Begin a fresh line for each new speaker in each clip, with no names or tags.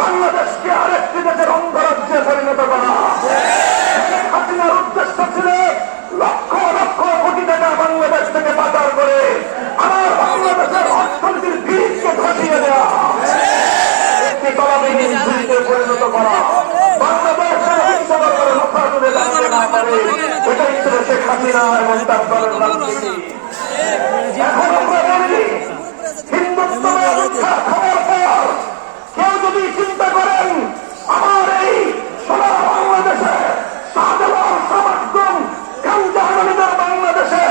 বাংলাদেশকে আরেকটি দেশের অঙ্গরাজ্যে পরিণত করা। হাসিনার উদ্দেশ্য ছিল লক্ষ লক্ষ কোটি টাকা বাংলাদেশ থেকে পাচার করে আমার বাংলাদেশের অর্থনীতির বীজকে ধসিয়ে দেওয়া। একটি তলাবিহীন পরিণত করা। এটাই ছিল শেখ হাসিনা এবং তার দলের রাজনীতি। চিন্তা করেন, আমার এই সোনা বাংলাদেশে শাহজালাল সামাজগুম গাঞ্জাহানিদের বাংলাদেশে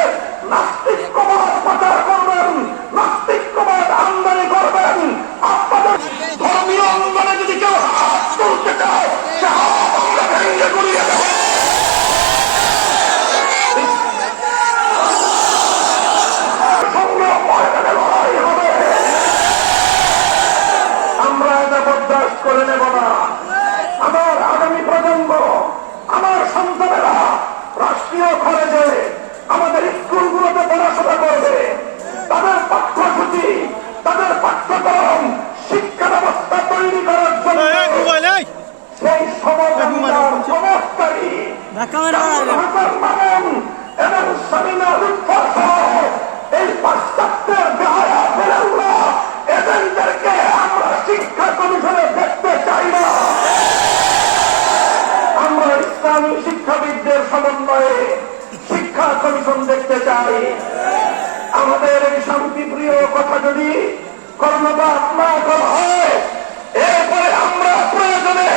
নাস্তিক্যবাদ প্রচার করবেন নাস্তিক্যবাদ আমদানি করবেন। আপনাদের ধর্মীয় সংগ্রাম ময়দানে লড়াই হবে আমরা বরদাস্ত করে নেব না। আমার আগামী প্রজন্ম আমার সন্তানেরা রাষ্ট্রীয় খরচে আমাদের স্কুলগুলোতে পড়াশোনা করবে। তাদের পাঠ্যসূচি তাদের পাঠ্যক্রম শিক্ষা ব্যবস্থা তৈরি করার জন্য সেই এবং লুৎফর এই পাশ্চাত্যের গায়া ফেরাল্লা এজেন্টদেরকে আমরা শিক্ষা কমিশনে দেখতে চাই না আমরা ইসলামী শিক্ষাবিদদের সমন্বয়ে শিক্ষা কমিশন দেখতে চাই। আমাদের এই শান্তিপ্রিয় কথা যদি কর্ণপাত না হয়, এরপরে আমরা প্রয়োজনে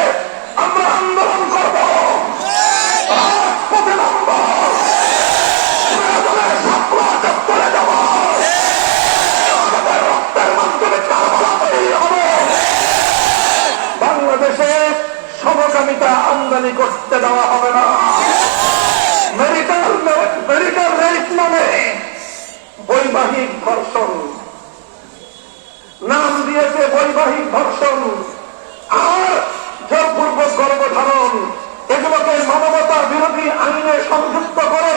সমকামিতা আমদানি করতে দেওয়া হবে না। মেডিকেল মেডিকেল রেট নামে বৈবাহিক ধর্ষণ। নাম দিয়েছে বৈবাহিক ধর্ষণ। আর জোরপূর্বক গর্ভধারণ, এগুলোকে মানবতা বিরোধী আইনে সংযুক্ত করে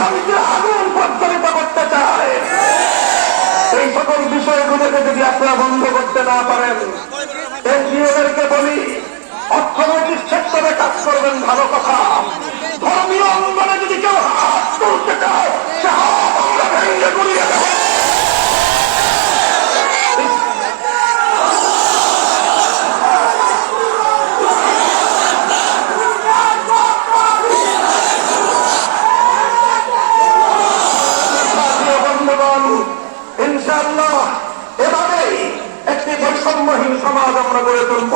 প্রজ্বলিত করতে চায় এই সকল বিষয়গুলোকে যদি আপনারা বন্ধ করতে না পারেন এনজিওদেরকে বলি অর্থনৈতিক সেক্টরে কাজ করবেন ভালো কথা ধর্মীয় অঙ্গনে যদি কেউ হাত তুলতে চায়, সে হাত আমরা ভেঙে গুড়িয়ে দেব বৈষম্যহীন সমাজ আমরা গড়ে তুলব।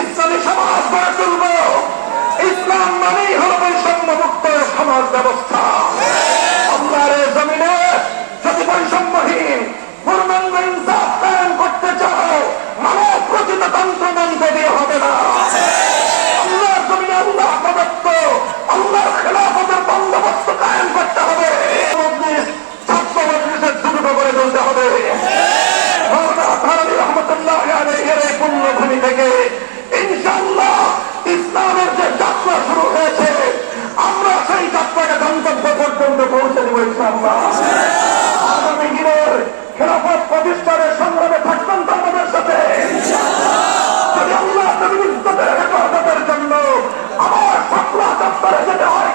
ইসলামী সমাজ গড়ে তুলব। ইসলাম মানেই হল সম্মুক্ত মুক্ত সমাজ ব্যবস্থা। আমরা জমিনে অভিযুক্তদের আমার সকল দপ্তরে যেতে হয়।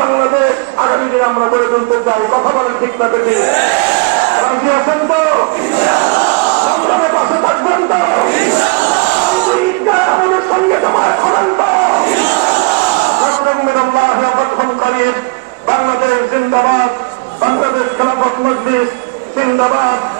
বাংলাদেশ আগামী দিন আমরা গড়ে তুলতে চাই। কথা বলেন ঠিক না পেটে রাজি আছেন তো? সংগ্রামে পাশে থাকবেন তো? আমাদের সঙ্গে তোমার খরান বাংলাদেশ জিন্দাবাদ, বাংলাদেশ খেলাফত মজলিস, জিন্দাবাদ।